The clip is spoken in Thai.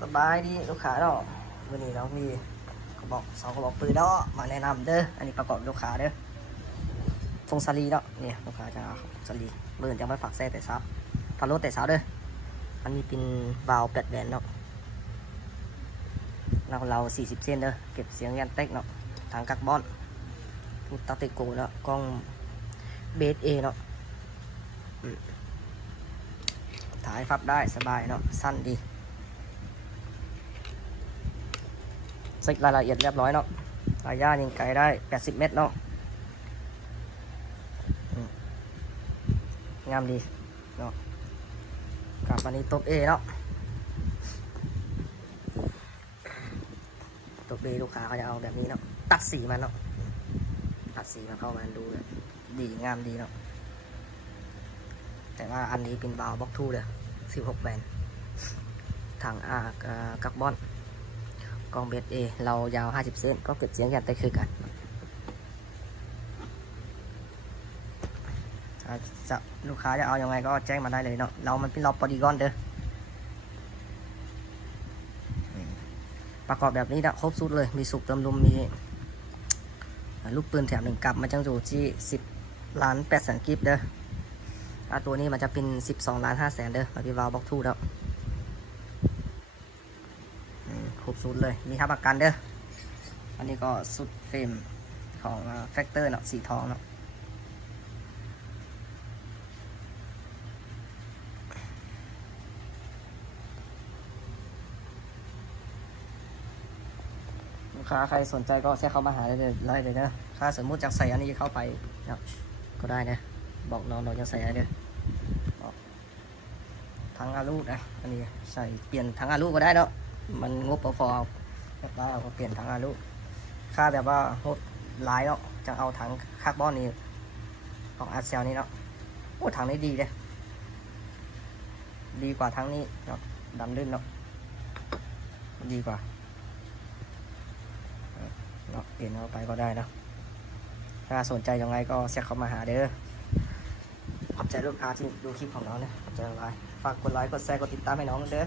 สบายดีลูกค้าเนาะวันนี้เรามีกระบอก2กระบอกปืนเนาะมาแนะนำเด้ออันนี้ประกอบลูกค้าเด้อทรงสลีเนาะนี่ลูกค้าจะเอาสลีเบิ่นจะไม่ฝักแซ่แต่ซับฝักรถแต่สาวเด้อมันมีเป็นวาล์ว8 แบนเนาะเรา40 เส้นเด้อเก็บเสียงยันเต็กเนาะทางกักบอนพูดตาเตโกเนาะกล้องเบสเอเนาะถ่ายฟับได้สบายเนาะสั้นดีเซ็กรายละเอียดเรียบร้อยเนาะระยะยิงไกลได้80 เมตรเนาะงามดีเนาะกับอันนี้ตบเอเนาะตบเอลูกค้าเขาจะเอาแบบนี้เนาะตัดสีมันเนาะตัดสีมันเข้ามาดูแบบดีงามดีเนาะแต่ว่าอันนี้เป็นบาวบ็อกทูเลย16 แบนถังกับบอนกองเบสเอเรายาว50 เซนก็เก็บเสียงกันแต่คือกันจะลูกค้าจะเอายังไงก็แจ้งมาได้เลยเนาะเรามันเป็นเราปอดีกอนเด้อประกอบแบบนี้นะครบสุดเลยมีสุกเติมลมมีลูกปืนแถม1 กับมันจังอยู่ที่10,800,000 กิฟต์เด้อตัวนี้มันจะเป็น12,500,000เด้อมาเป็นวาล์วบ็อกทูแล้วครบสุดเลยมีทับประกันเด้ออันนี้ก็สุดเฟรมของแฟกเตอร์เนาะสีทองเนาะลูกค้าใครสนใจก็แค่เข้ามาหาได้เลยนะถ้าสมมุติจะใส่อันนี้เข้าไปนะก็ได้นะบอกน้องเราจะใส่อะไรเด้อทั้งอาลูนะอันนี้ใส่เปลี่ยนทั้งอาลูก็ได้เนาะมันงบพอแบบว่าเราก็เปลี่ยนทั้งอาลูค่าแบบว่าโหดลายเนาะจะเอาถังคาร์บอนนี่ของอาร์เซลนี่เนาะโอ้ถังนี้ดีเลยดีกว่าทั้งนี้เนาะดำลื่นเนาะดีกว่าเนาะเปลี่ยนเอาไปก็ได้เนาะถ้าสนใจยังไงก็แชร์เข้ามาหาเด้อขอบใจลูกค้าที่ดูคลิปของน้องนะขอบใจหลายฝากกดไลค์กดแชร์กดติดตามให้น้องเด้อ